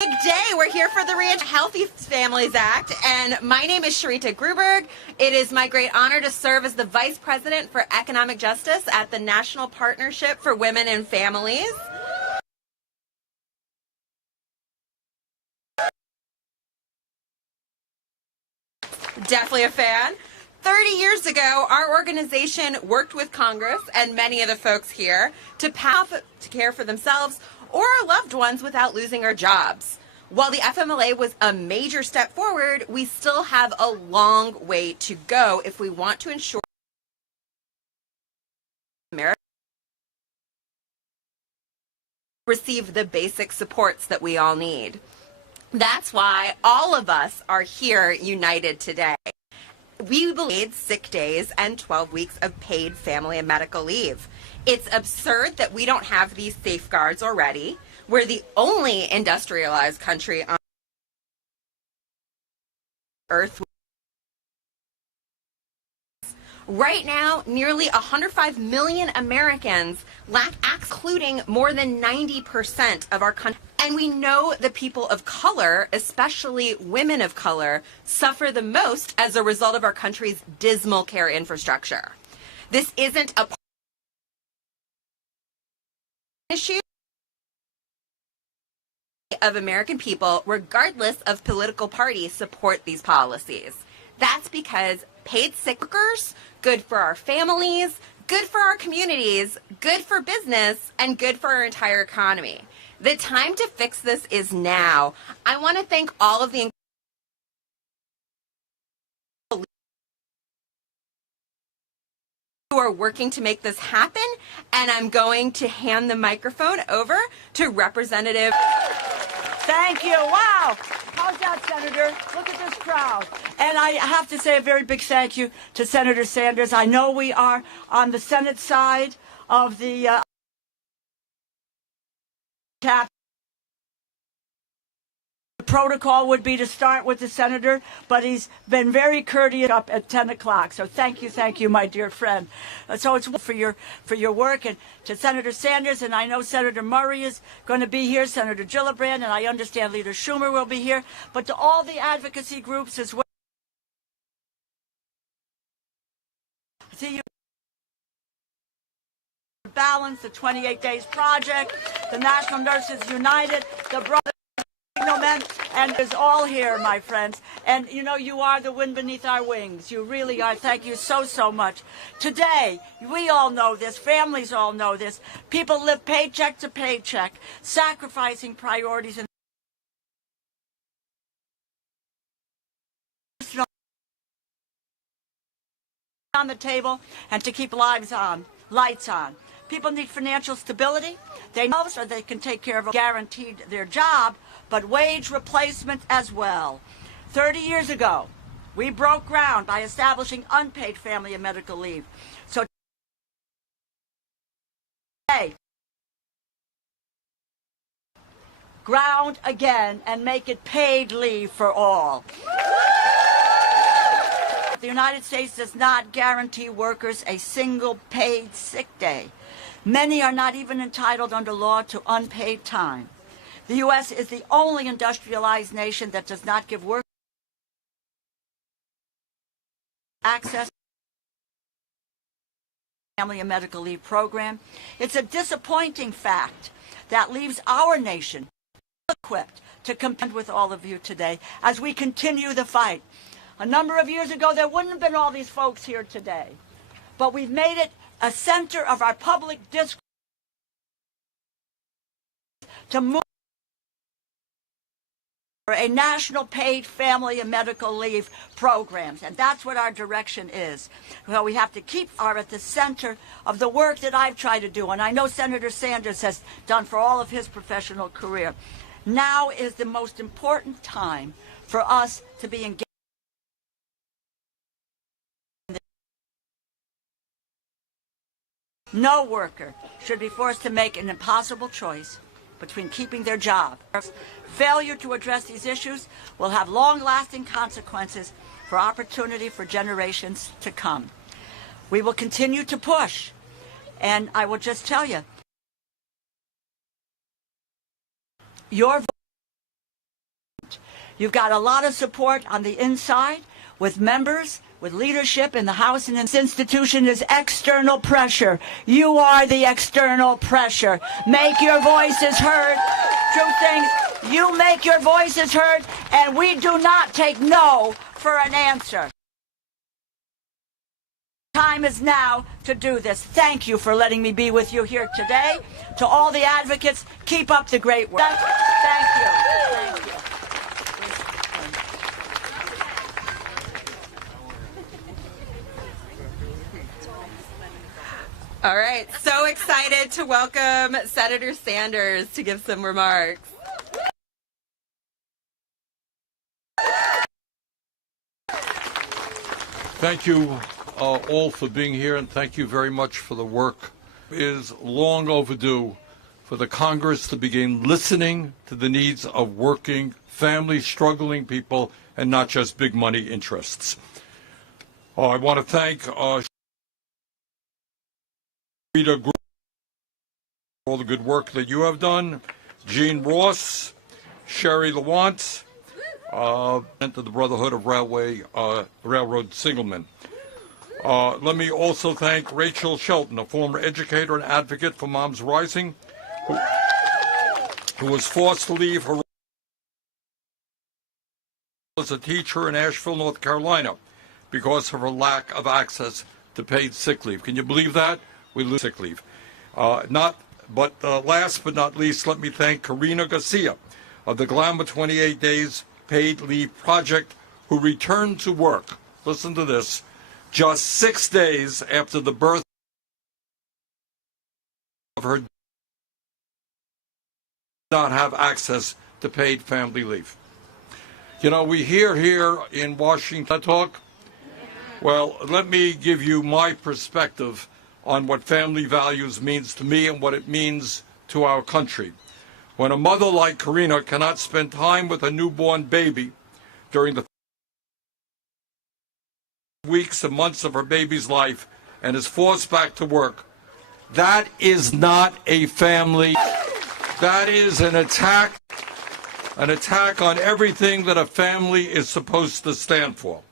Big day. We're here for the Healthy Families Act, and my name is Sharita Gruberg. It is my great honor to serve as the Vice President for Economic Justice at the National Partnership for Women and Families. Definitely a fan. 30 years ago, our organization worked with Congress and many of the folks here to care for themselves or our loved ones without losing our jobs. While the FMLA was a major step forward, we still have a long way to go if we want to ensure America receive the basic supports that we all need. That's why all of us are here united today. We believe sick days and 12 weeks of paid family and medical leave. It's absurd that we don't have these safeguards already. We're the only industrialized country on Earth. Right now, nearly 105 million Americans lack access, including more than 90% of our country. And we know the people of color, especially women of color, suffer the most as a result of our country's dismal care infrastructure. This isn't a issue of American people, regardless of political party, support these policies. That's because paid sick workers, good for our families, good for our communities, good for business, and good for our entire economy. The time to fix this is now. I want to thank all of the who are working to make this happen, and I'm going to hand the microphone over to Representative. Thank you. Wow. How's that, Senator? Look at this crowd. And I have to say a very big thank you to Senator Sanders. I know we are on the Senate side of the cap. The protocol would be to start with the senator, but he's been very courteous up at 10 o'clock. So thank you, my dear friend. So it's for your work, and to Senator Sanders, and I know Senator Murray is going to be here, Senator Gillibrand, and I understand Leader Schumer will be here, but to all the advocacy groups as well. See you. Balance, the 28 Days Project, the National Nurses United, the Brothers Men, and it's all here, my friends. And you know, you are the wind beneath our wings. You really are. Thank you so much. Today, we all know this, families all know this. People live paycheck to paycheck, sacrificing priorities and on the table and to keep lights on. People need financial stability. They know so they can take care of guaranteed their job, but wage replacement as well. 30 years ago, we broke ground by establishing unpaid family and medical leave. So today, ground again and make it paid leave for all. The United States does not guarantee workers a single paid sick day. Many are not even entitled under law to unpaid time. The U.S. is the only industrialized nation that does not give workers access to the family and medical leave program. It's a disappointing fact that leaves our nation equipped to compete with all of you today as we continue the fight. A number of years ago, there wouldn't have been all these folks here today, but we've made it a center of our public discourse to move for a national paid family and medical leave programs, and that's what our direction is. Well, we have to keep at the center of the work that I've tried to do, and I know Senator Sanders has done for all of his professional career. Now is the most important time for us to be engaged. No worker should be forced to make an impossible choice between keeping their job. Failure to address these issues will have long-lasting consequences for opportunity for generations to come. We will continue to push, and I will just tell you, your You've got a lot of support on the inside with members, with leadership in the House, and this institution is external pressure. You are the external pressure. Make your voices heard. True things. You make your voices heard, and we do not take no for an answer. Time is now to do this. Thank you for letting me be with you here today. To all the advocates, keep up the great work. Thank you. Thank you. All right, so excited to welcome Senator Sanders to give some remarks. Thank you all for being here, and thank you very much for the work. It is long overdue for the Congress to begin listening to the needs of working, family, struggling people, and not just big money interests. I want to thank Rita Group for all the good work that you have done, Jean Ross, Sherry Lawant, and to the Brotherhood of Railroad Signalmen. Let me also thank Rachel Shelton, a former educator and advocate for Moms Rising, who was forced to leave her role as a teacher in Asheville, North Carolina, because of her lack of access to paid sick leave. Can you believe that? We lose sick leave. Last but not least, let me thank Karina Garcia of the Glamour 28 Days Paid Leave Project, who returned to work, listen to this, just 6 days after the birth of her not have access to paid family leave. You know, we hear here in Washington talk. Well, let me give you my perspective on what family values means to me and what it means to our country. When a mother like Karina cannot spend time with a newborn baby during the weeks and months of her baby's life and is forced back to work, that is not a family. That is an attack on everything that a family is supposed to stand for.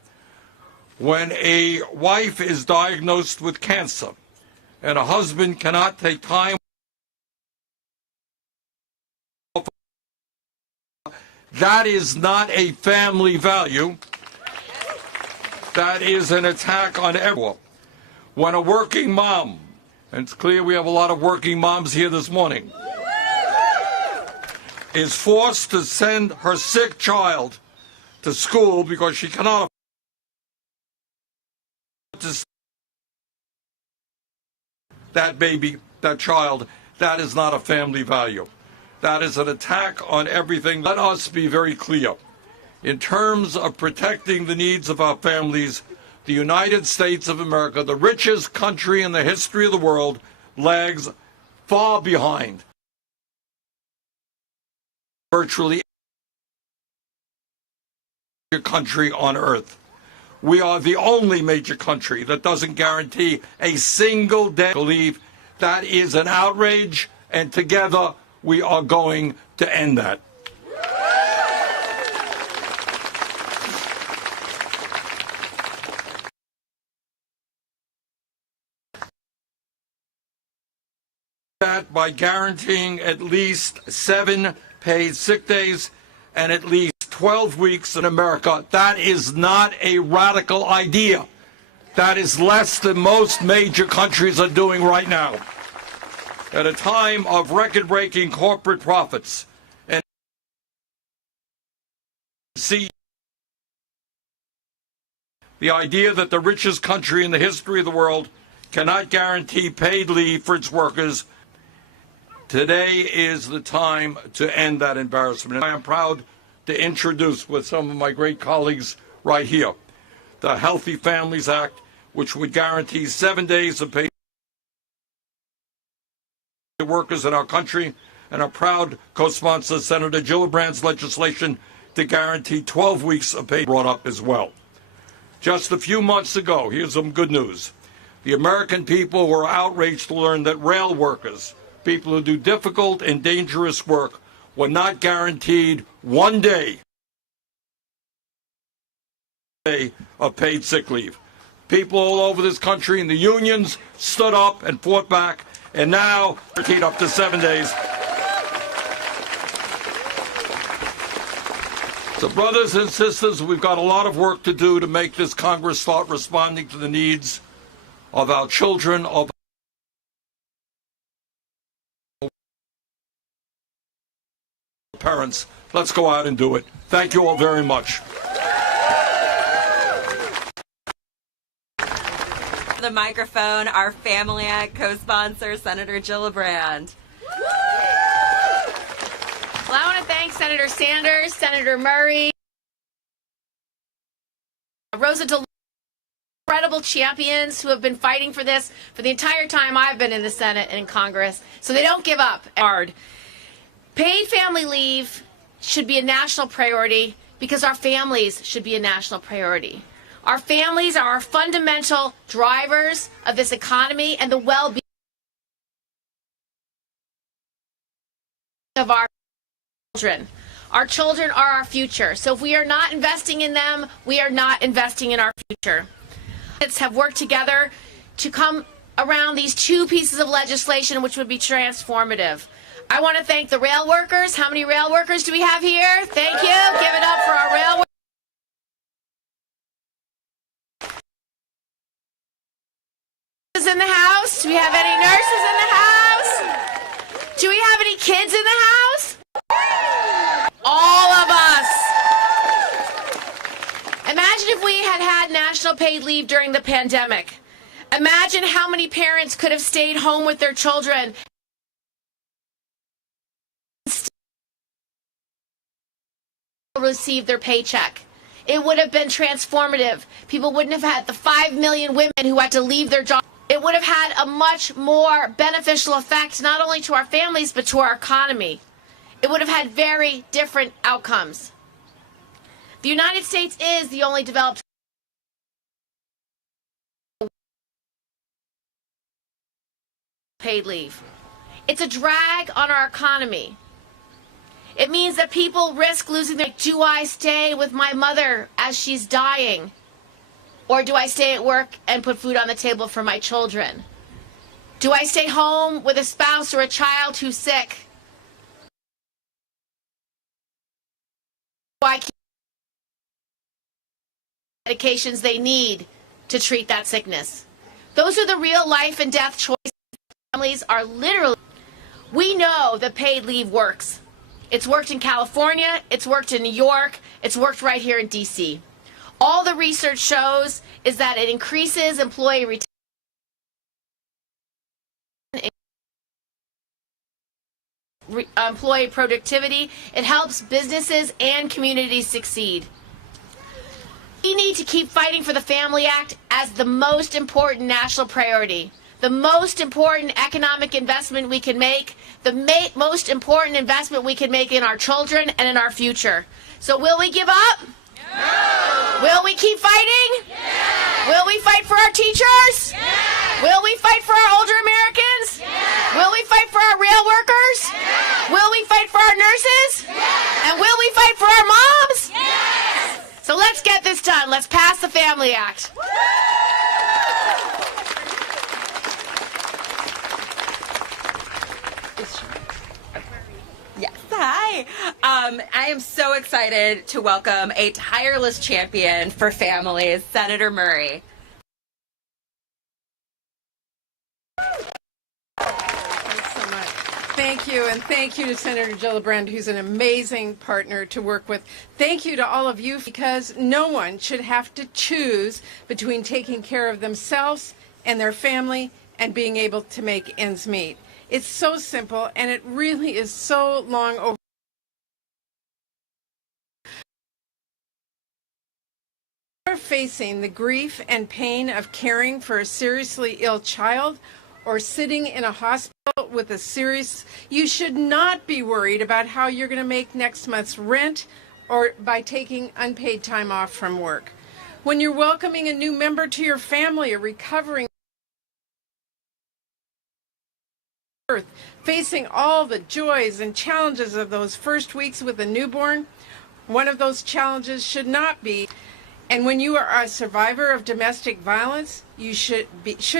When a wife is diagnosed with cancer and a husband cannot take time, that is not a family value. That is an attack on everyone. When a working mom, and it's clear we have a lot of working moms here this morning, is forced to send her sick child to school because she cannot afford to that baby, that child, that is not a family value. That is an attack on everything. Let us be very clear. In terms of protecting the needs of our families, the United States of America, the richest country in the history of the world, lags far behind virtually every country on earth. We are the only major country that doesn't guarantee a single day of leave. That is an outrage, and together we are going to end that. That by guaranteeing at least 7 paid sick days and at least 12 weeks in America. That is not a radical idea. That is less than most major countries are doing right now. At a time of record-breaking corporate profits and see the idea that the richest country in the history of the world cannot guarantee paid leave for its workers, today is the time to end that embarrassment. And I am proud to introduce with some of my great colleagues right here the Healthy Families Act, which would guarantee 7 days of paid workers in our country, and our proud co-sponsor Senator Gillibrand's legislation to guarantee 12 weeks of pay brought up as well. Just a few months ago, here's some good news. The American people were outraged to learn that rail workers, people who do difficult and dangerous work, were not guaranteed 1 day day of paid sick leave. People all over this country and the unions stood up and fought back, and now guaranteed up to 7 days. So brothers and sisters, we've got a lot of work to do to make this Congress start responding to the needs of our children, of parents. Let's go out and do it. Thank you all very much. The microphone, our Family Act co-sponsor, Senator Gillibrand. Well, I want to thank Senator Sanders, Senator Murray, Rosa DeLuca, incredible champions who have been fighting for this for the entire time I've been in the Senate and in Congress, so they don't give up hard. Paid family leave should be a national priority because our families should be a national priority. Our families are our fundamental drivers of this economy and the well-being of our children. Our children are our future. So if we are not investing in them, we are not investing in our future. Have worked together to come around these two pieces of legislation which would be transformative. I want to thank the rail workers. How many rail workers do we have here? Thank you. Give it up for our rail workers. In the house? Do we have any nurses in the house? Do we have any kids in the house? All of us. Imagine if we had had national paid leave during the pandemic. Imagine how many parents could have stayed home with their children and receive their paycheck. It would have been transformative. People wouldn't have had the 5 million women who had to leave their jobs. It would have had a much more beneficial effect, not only to our families, but to our economy. It would have had very different outcomes. The United States is the only developed paid leave. It's a drag on our economy. It means that people risk losing their, do I stay with my mother as she's dying? Or do I stay at work and put food on the table for my children? Do I stay home with a spouse or a child who's sick? Do I keep medications they need to treat that sickness? Those are the real life and death choices. Families are literally, we know that paid leave works. It's worked in California, it's worked in New York, it's worked right here in DC. All the research shows is that it increases employee retention, employee productivity. It helps businesses and communities succeed. We need to keep fighting for the Family Act as the most important national priority, the most important economic investment we can make, the most important investment we can make in our children and in our future. So will we give up? No. Will we keep fighting? Yes. Will we fight for our teachers? Yes. Will we fight for our older Americans? Yes. Will we fight for our rail workers? Yes. Will we fight for our nurses? Yes. And will we fight for our moms? Yes. So let's get this done. Let's pass the Family Act. Yes. Hi. I am so excited to welcome a tireless champion for families, Senator Murray. Thanks so much. Thank you, and thank you to Senator Gillibrand, who's an amazing partner to work with. Thank you to all of you, because no one should have to choose between taking care of themselves and their family and being able to make ends meet. It's so simple, and it really is so long over. You're facing the grief and pain of caring for a seriously ill child or sitting in a hospital with a serious, you should not be worried about how you're going to make next month's rent or by taking unpaid time off from work. When you're welcoming a new member to your family or recovering facing all the joys and challenges of those first weeks with a newborn, one of those challenges should not be And when you are a survivor of domestic violence, you should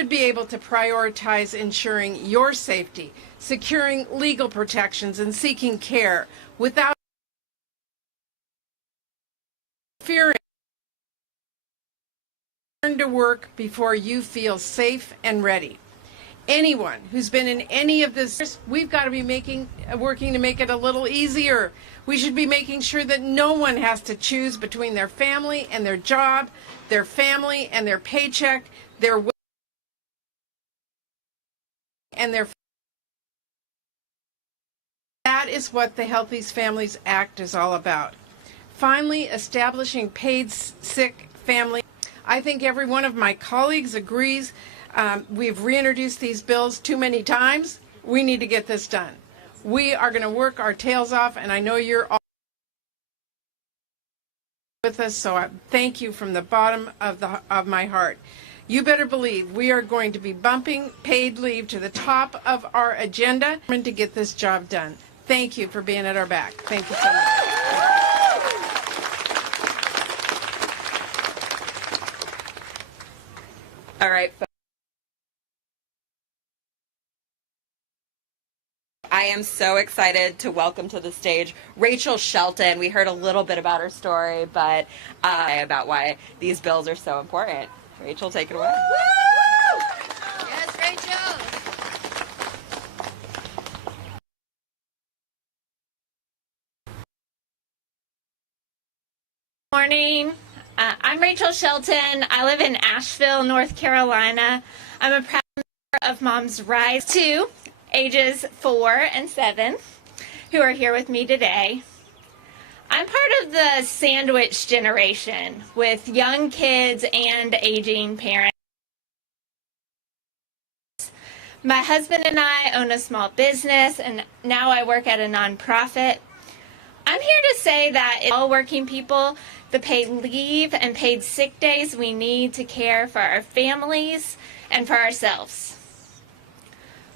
be able to prioritize ensuring your safety, securing legal protections, and seeking care without fearing. Return to work before you feel safe and ready. Anyone who's been in any of this, we've got to be working to make it a little easier. We should be making sure that no one has to choose between their family and their job, their family and their paycheck, their and their. That is what the Healthy Families Act is all about. Finally, establishing paid sick family. I think every one of my colleagues agrees. We've reintroduced these bills too many times. We need to get this done. We are going to work our tails off, and I know you're all with us, so I thank you from the bottom of my heart. You better believe we are going to be bumping paid leave to the top of our agenda to get this job done. Thank you for being at our back. Thank you so much. All right. I am so excited to welcome to the stage Rachel Shelton. We heard a little bit about her story, but about why these bills are so important. Rachel, take it away. Woo! Yes, Rachel. Morning. I'm Rachel Shelton. I live in Asheville, North Carolina. I'm a proud member of Moms Rise 2, ages 4 and 7, who are here with me today. I'm part of the sandwich generation with young kids and aging parents. My husband and I own a small business, and now I work at a nonprofit. I'm here to say that all working people, the paid leave and paid sick days we need to care for our families and for ourselves.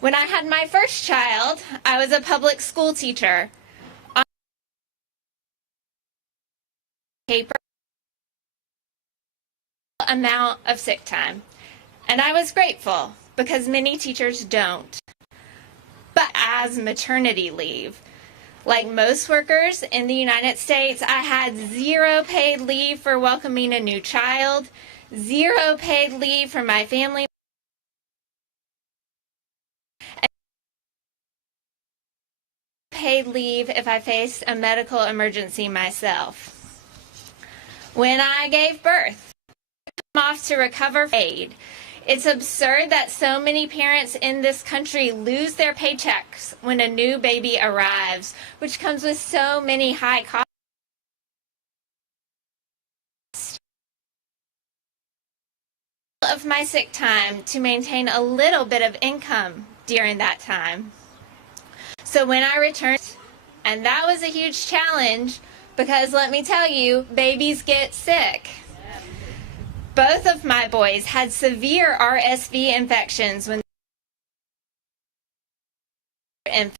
When I had my first child, I was a public school teacher. On paper, amount of sick time. And I was grateful because many teachers don't. But as maternity leave, like most workers in the United States, I had 0 paid leave for welcoming a new child, 0 paid leave for my family, and paid leave if I faced a medical emergency myself. When I gave birth, I came off to recover paid. It's absurd that so many parents in this country lose their paychecks when a new baby arrives, which comes with so many high costs. Of my sick time to maintain a little bit of income during that time. So when I returned, and that was a huge challenge because let me tell you, babies get sick. Both of my boys had severe RSV infections when and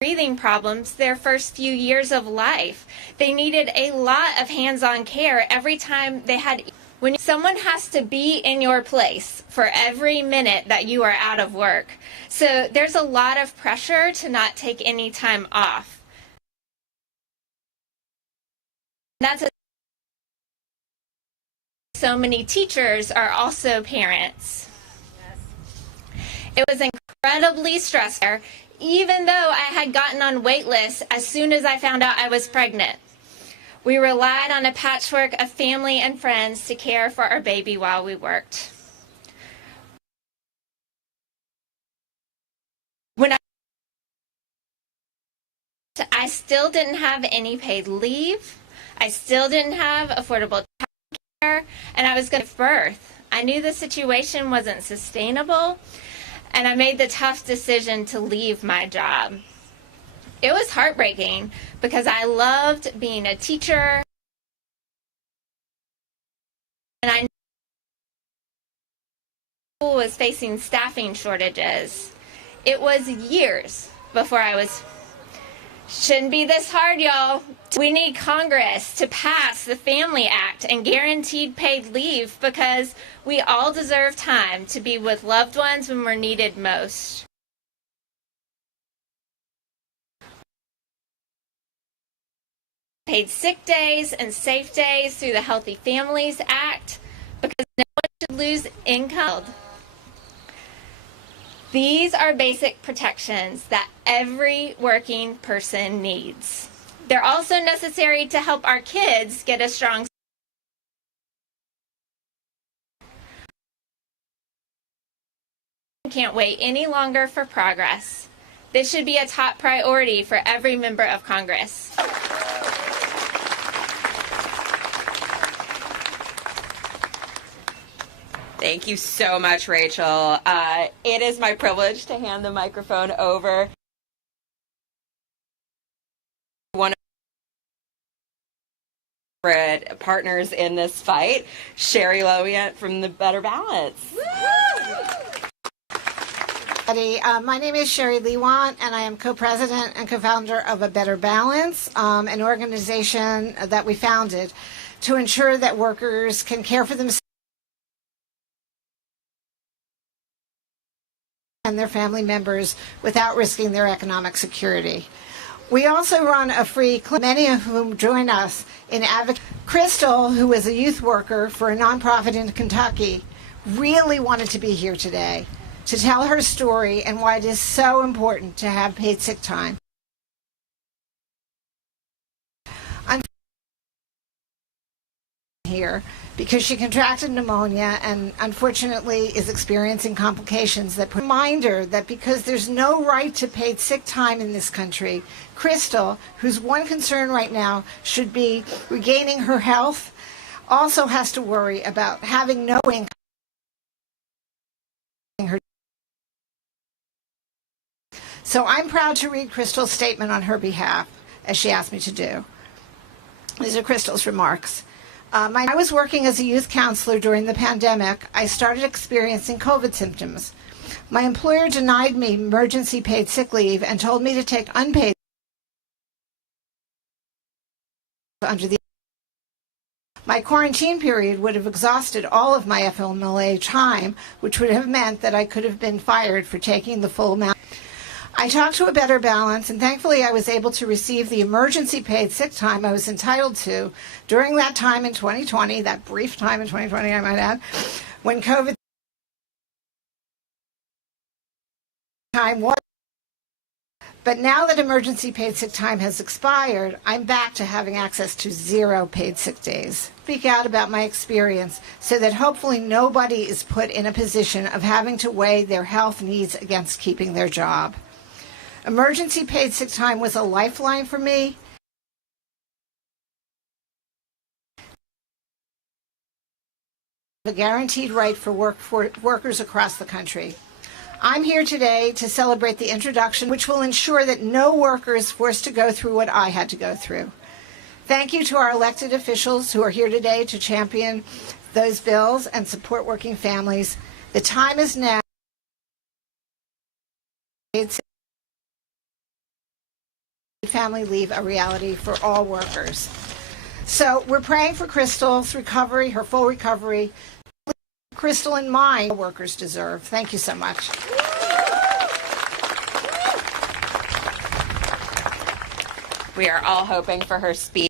breathing problems their first few years of life. They needed a lot of hands-on care every time they had. When someone has to be in your place for every minute that you are out of work. So there's a lot of pressure to not take any time off. So many teachers are also parents. It was incredibly stressful, even though I had gotten on wait lists as soon as I found out I was pregnant. We relied on a patchwork of family and friends to care for our baby while we worked. When I still didn't have any paid leave, I still didn't have affordable childcare, and I was going to give birth. I knew the situation wasn't sustainable, and I made the tough decision to leave my job. It was heartbreaking because I loved being a teacher, and I knew the school was facing staffing shortages. It was years before I was Shouldn't be this hard, y'all. We need Congress to pass the Family Act and guaranteed paid leave because we all deserve time to be with loved ones when we're needed most. Paid sick days and safe days through the Healthy Families Act because no one should lose income. These are basic protections that every working person needs. They're also necessary to help our kids get a strong. Can't wait any longer for progress. This should be a top priority for every member of Congress. Thank you so much, Rachel. It is my privilege to hand the microphone over to one of our favorite partners in this fight, Sherry Lowiant from the Better Balance. My name is Sherry Lewant, and I am co-president and co-founder of A Better Balance, an organization that we founded to ensure that workers can care for themselves and their family members without risking their economic security. We also run a free clinic, many of whom join us in advocacy. Crystal, who is a youth worker for a nonprofit in Kentucky, really wanted to be here today to tell her story and why it is so important to have paid sick time. I'm here because she contracted pneumonia and unfortunately is experiencing complications that reminder that because there's no right to paid sick time in this country, Crystal, whose one concern right now should be regaining her health, also has to worry about having no income. So I'm proud to read Crystal's statement on her behalf, as she asked me to do. These are Crystal's remarks. I was working as a youth counselor during the pandemic. I started experiencing COVID symptoms. My employer denied me emergency paid sick leave and told me to take unpaid under the. My quarantine period would have exhausted all of my FMLA time, which would have meant that I could have been fired for taking the full amount. I talked to A Better Balance, and thankfully I was able to receive the emergency paid sick time I was entitled to during that time in 2020, that brief time in 2020 I might add, when COVID time was. But now that emergency paid sick time has expired, I'm back to having access to 0 paid sick days. Speak out about my experience so that hopefully nobody is put in a position of having to weigh their health needs against keeping their job. Emergency paid sick time was a lifeline for me. A guaranteed right for workers across the country. I'm here today to celebrate the introduction, which will ensure that no worker is forced to go through what I had to go through. Thank you to our elected officials who are here today to champion those bills and support working families. The time is now. Family leave a reality for all workers. So we're praying for Crystal's recovery, her full recovery. Crystal in mind, all workers deserve. Thank you so much. We are all hoping for her speed.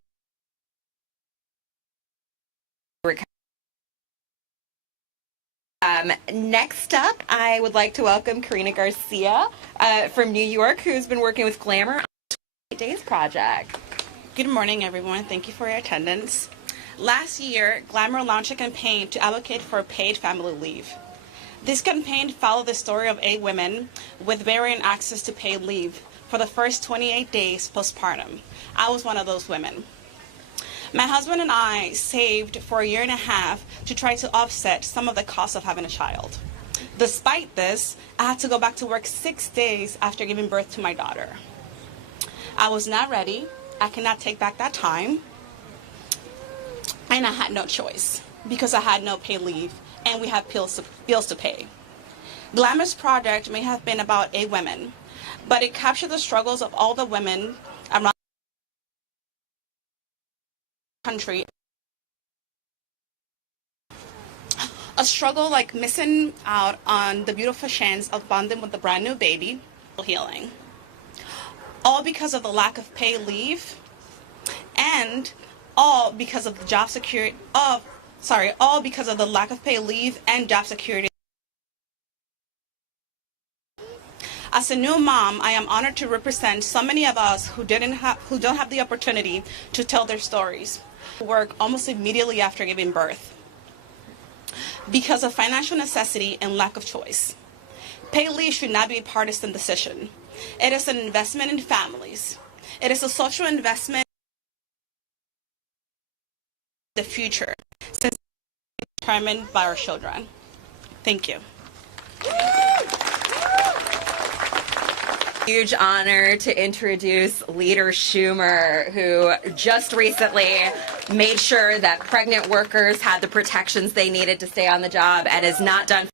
Next up, I would like to welcome Karina Garcia from New York, who's been working with Glamour on the 28 Days Project. Good morning, everyone. Thank you for your attendance. Last year, Glamour launched a campaign to advocate for paid family leave. This campaign followed the story of 8 women with varying access to paid leave for the first 28 days postpartum. I was one of those women. My husband and I saved for a year and a half to try to offset some of the cost of having a child. Despite this, I had to go back to work 6 days after giving birth to my daughter. I was not ready. I cannot take back that time. And I had no choice because I had no paid leave and we had bills to pay. Glamour's project may have been about 8 women, but it captured the struggles of all the women country. A struggle like missing out on the beautiful chance of bonding with a brand new baby, healing. All because of the lack of paid leave, and all because of the all because of the lack of paid leave and job security. As a new mom, I am honored to represent so many of us who don't have the opportunity to tell their stories. Work almost immediately after giving birth because of financial necessity and lack of choice. Paid leave should not be a partisan decision. It is an investment in families. It is a social investment in the future, since it's determined by our children. Thank you. Huge honor to introduce Leader Schumer, who just recently made sure that pregnant workers had the protections they needed to stay on the job and is not done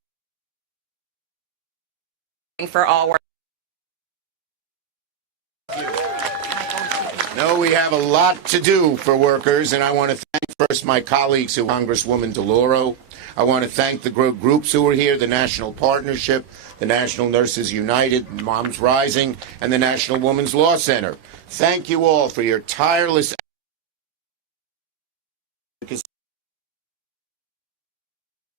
for all work. No, we have a lot to do for workers, and I want to thank first my colleagues, Congresswoman DeLauro. I want to thank the groups who are here, the National Partnership, the National Nurses United, Moms Rising, and the National Women's Law Center. Thank you all for your tireless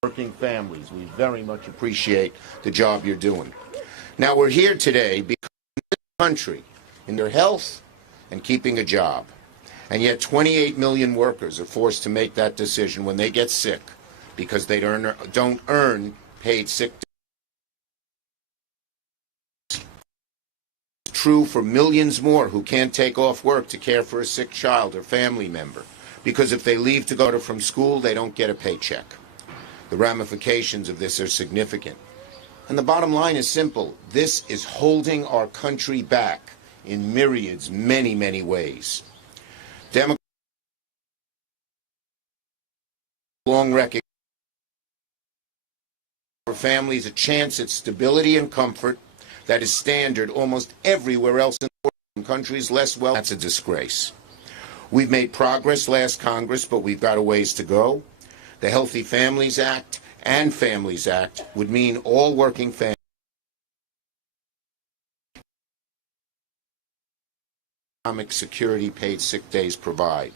working families. We very much appreciate the job you're doing. Now, we're here today because in this country, in their health and keeping a job, and yet 28 million workers are forced to make that decision when they get sick because they don't earn paid sick days. It's true for millions more who can't take off work to care for a sick child or family member, because if they leave to go from school, they don't get a paycheck. The ramifications of this are significant. And the bottom line is simple. This is holding our country back in myriads, many, many ways. Democrats long recognize for families a chance at stability and comfort that is standard almost everywhere else in the world. In countries less well, that's a disgrace. We've made progress last Congress, but we've got a ways to go. The Healthy Families Act and Families Act would mean all working families economic security paid sick days provide.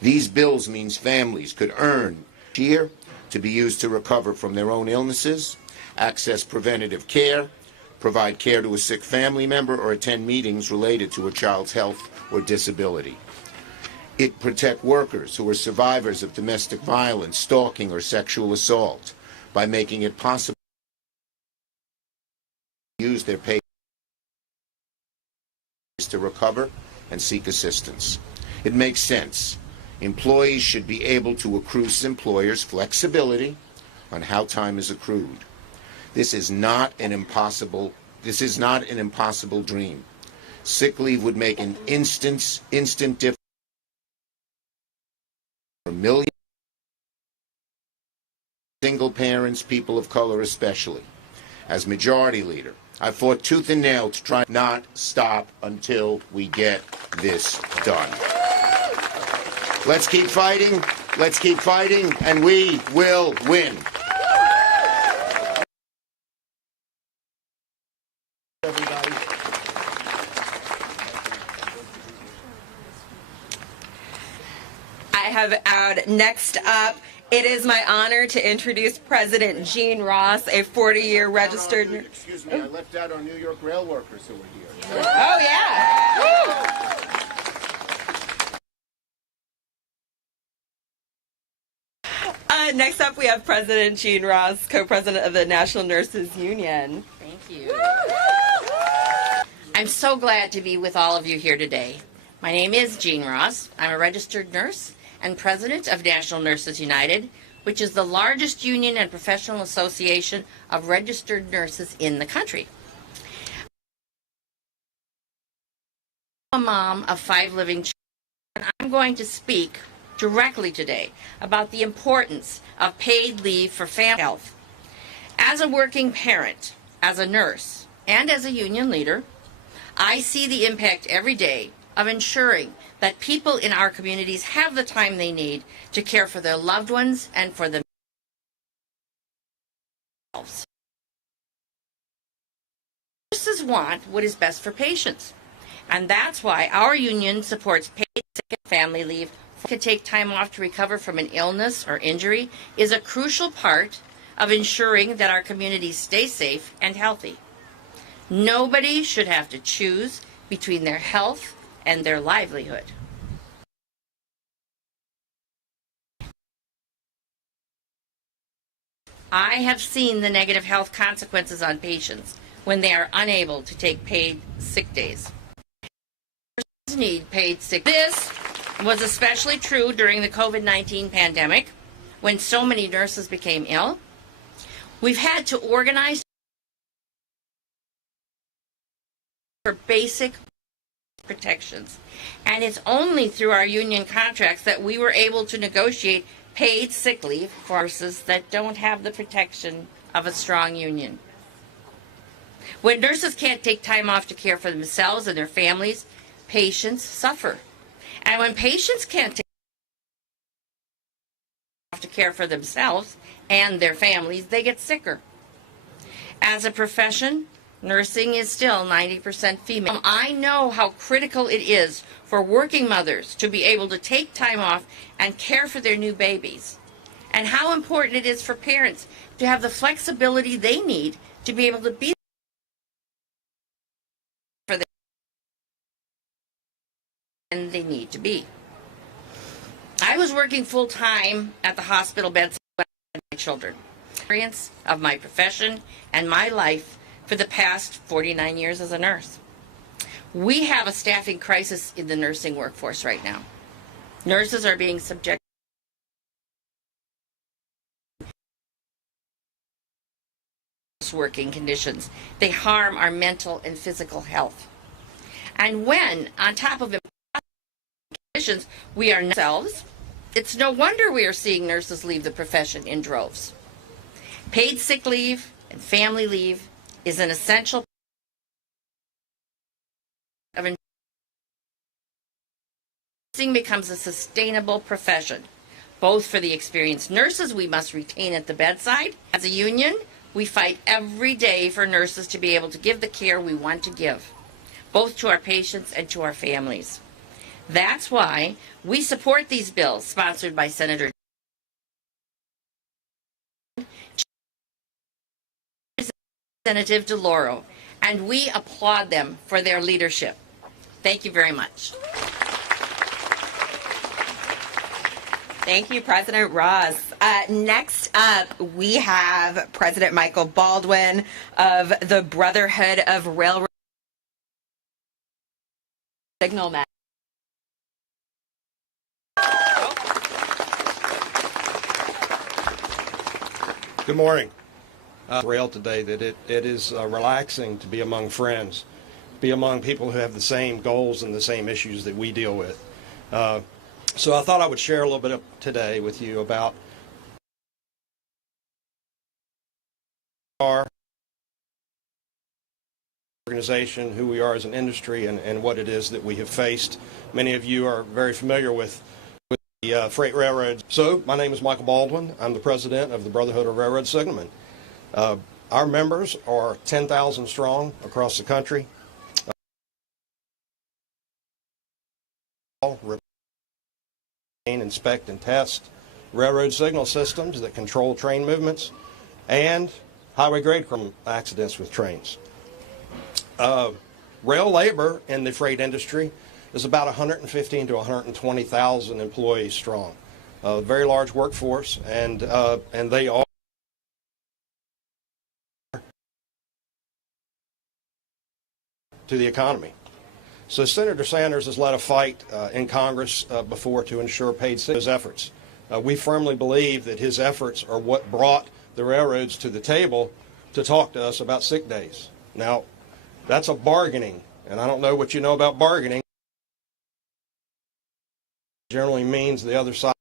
These bills means families could earn each year to be used to recover from their own illnesses, access preventative care, provide care to a sick family member, or attend meetings related to a child's health or disability. It protects workers who are survivors of domestic violence, stalking, or sexual assault by making it possible to use their paid to recover and seek assistance. It makes sense. Employees should be able to accrue employers flexibility on how time is accrued. This is not an impossible dream. Sick leave would make an instant difference for millions of single parents, people of color especially. As Majority Leader, I fought tooth and nail to try not stop until we get this done. Let's keep fighting, and we will win. Everybody. I have next up, it is my honor to introduce President Jean Ross, a 40-year registered... Excuse me, I left out our New York rail workers who were here. Oh, yeah. Next up, we have President Jean Ross, co-president of the National Nurses Union. Thank you. I'm so glad to be with all of you here today. My name is Jean Ross. I'm a registered nurse and president of National Nurses United, which is the largest union and professional association of registered nurses in the country. I'm a mom of 5 living children, and I'm going to speak directly today about the importance of paid leave for family health. As a working parent, as a nurse, and as a union leader, I see the impact every day of ensuring that people in our communities have the time they need to care for their loved ones and for themselves. Nurses want what is best for patients, and that's why our union supports paid sick and family leave. To take time off to recover from an illness or injury is a crucial part of ensuring that our communities stay safe and healthy. Nobody should have to choose between their health and their livelihood. I have seen the negative health consequences on patients when they are unable to take paid sick days. Nurses need paid sick days. This was especially true during the COVID-19 pandemic, when so many nurses became ill. We've had to organize for basic protections, and it's only through our union contracts that we were able to negotiate paid sick leave for nurses that don't have the protection of a strong union. When nurses can't take time off to care for themselves and their families, patients suffer. And when patients can't take time off to care for themselves and their families, they get sicker. As a profession, nursing is still 90% female. I know how critical it is for working mothers to be able to take time off and care for their new babies, and how important it is for parents to have the flexibility they need to be able to be for them and they need to be. I was working full-time at the hospital bedside with my children. Experience of my profession and my life for the past 49 years as a nurse. We have a staffing crisis in the nursing workforce right now. Nurses are being subjected to working conditions. They harm our mental and physical health. And when, on top of conditions, we are ourselves, it's no wonder we are seeing nurses leave the profession in droves. Paid sick leave and family leave is an essential of nursing becomes a sustainable profession, both for the experienced nurses we must retain at the bedside. As a union, we fight every day for nurses to be able to give the care we want to give, both to our patients and to our families. That's why we support these bills sponsored by Senator Representative DeLauro, and we applaud them for their leadership. Thank you very much. Thank you, President Ross. Next up, we have President Michael Baldwin of the Brotherhood of Railroad Signalmen. Good morning. Rail today that it is relaxing to be among friends, be among people who have the same goals and the same issues that we deal with. So I thought I would share a little bit today with you about our organization, who we are as an industry, and what it is that we have faced. Many of you are very familiar with the freight railroads. So my name is Michael Baldwin. I'm the president of the Brotherhood of Railroad Signalmen. Our members are 10,000 strong across the country. Inspect and test railroad signal systems that control train movements and highway grade accidents with trains. Rail labor in the freight industry is about 115 to 120,000 employees strong. A very large workforce, and they are to the economy. So Senator Sanders has led a fight in Congress before to ensure paid sick days efforts. We firmly believe that his efforts are what brought the railroads to the table to talk to us about sick days. Now, that's a bargaining, and I don't know what you know about bargaining. It generally means the other side.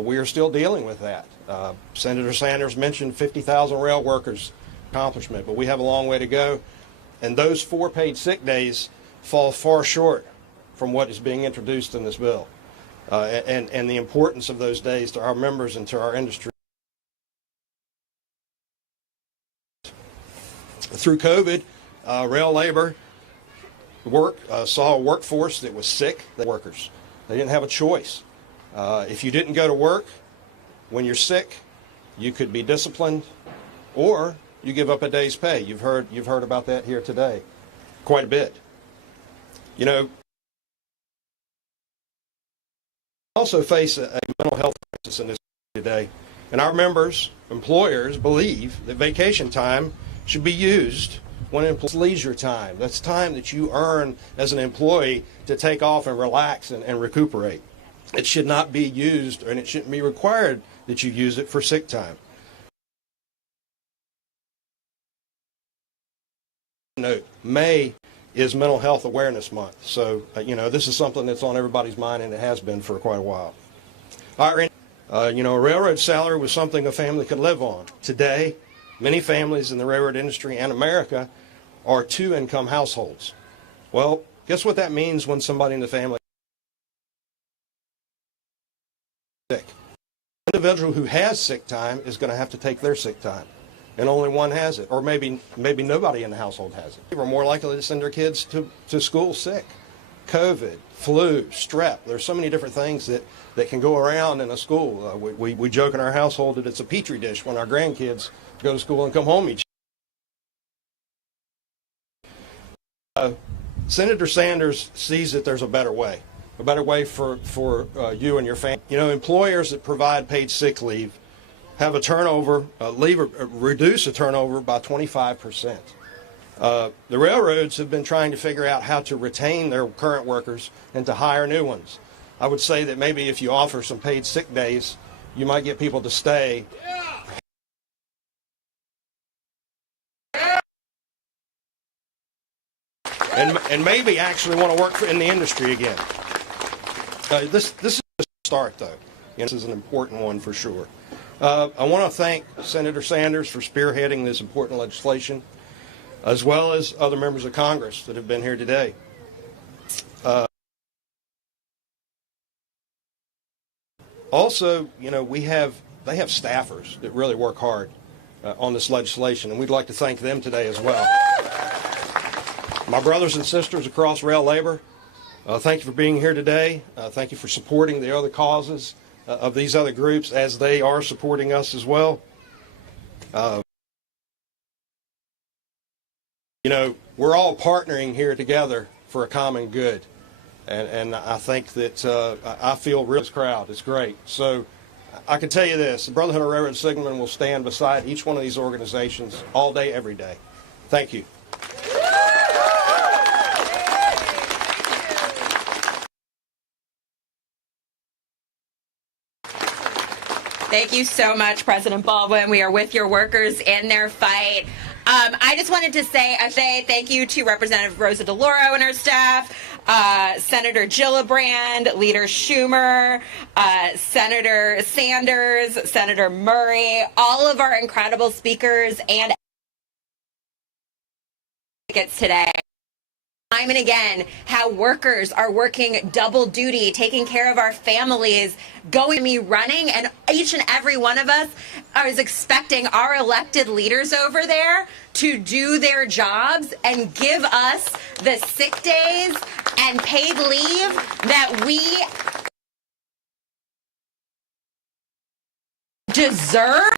We are still dealing with that. Senator Sanders mentioned 50,000 rail workers accomplishment, but we have a long way to go. And those 4 paid sick days fall far short from what is being introduced in this bill, and the importance of those days to our members and to our industry. Through COVID, rail labor saw a workforce that was sick. The workers, they didn't have a choice. If you didn't go to work when you're sick, you could be disciplined, or you give up a day's pay. You've heard about that here today, quite a bit. You know, we also face a mental health crisis in this today, and our members, employers, believe that vacation time should be used when it's leisure time. That's time that you earn as an employee to take off and relax and recuperate. It should not be used, and it shouldn't be required that you use it for sick time. Note, May is Mental Health Awareness Month, so you know, this is something that's on everybody's mind, and it has been for quite a while. All right, you know, a railroad salary was something a family could live on. Today, many families in the railroad industry and America are two-income households. Well, guess what that means when somebody in the family is sick? The individual who has sick time is going to have to take their sick time, and only one has it, or maybe nobody in the household has it. We're more likely to send their kids to school sick. COVID, flu, strep. There's so many different things that can go around in a school. We joke in our household that it's a petri dish when our grandkids go to school and come home each year. Senator Sanders sees that there's a better way for you and your family. You know, employers that provide paid sick leave have a turnover, reduce a turnover by 25%. The railroads have been trying to figure out how to retain their current workers and to hire new ones. I would say that maybe if you offer some paid sick days, you might get people to stay. And maybe actually want to work in the industry again. This is a start, though. This is an important one for sure. I want to thank Senator Sanders for spearheading this important legislation, as well as other members of Congress that have been here today. Also, you know, they have staffers that really work hard on this legislation, and we'd like to thank them today as well. My brothers and sisters across rail labor, thank you for being here today. Thank you for supporting the other causes of these other groups as they are supporting us as well. You know, we're all partnering here together for a common good. And I think that I feel real crowd. It's great. So I can tell you this, the Brotherhood of Railroad Signalmen will stand beside each one of these organizations all day, every day. Thank you. Thank you so much, President Baldwin. We are with your workers in their fight. I just wanted to say thank you to Representative Rosa DeLauro and her staff, Senator Gillibrand, Leader Schumer, Senator Sanders, Senator Murray, all of our incredible speakers and advocates today. Time and again, how workers are working double duty, taking care of our families, going to me running, and each and every one of us is expecting our elected leaders over there to do their jobs and give us the sick days and paid leave that we deserve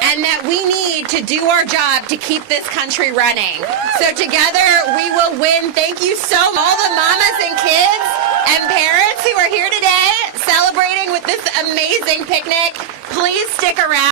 and that we need to do our job to keep this country running. So together we will win. Thank you so much, all the mamas and kids and parents who are here today celebrating with this amazing picnic. Please stick around.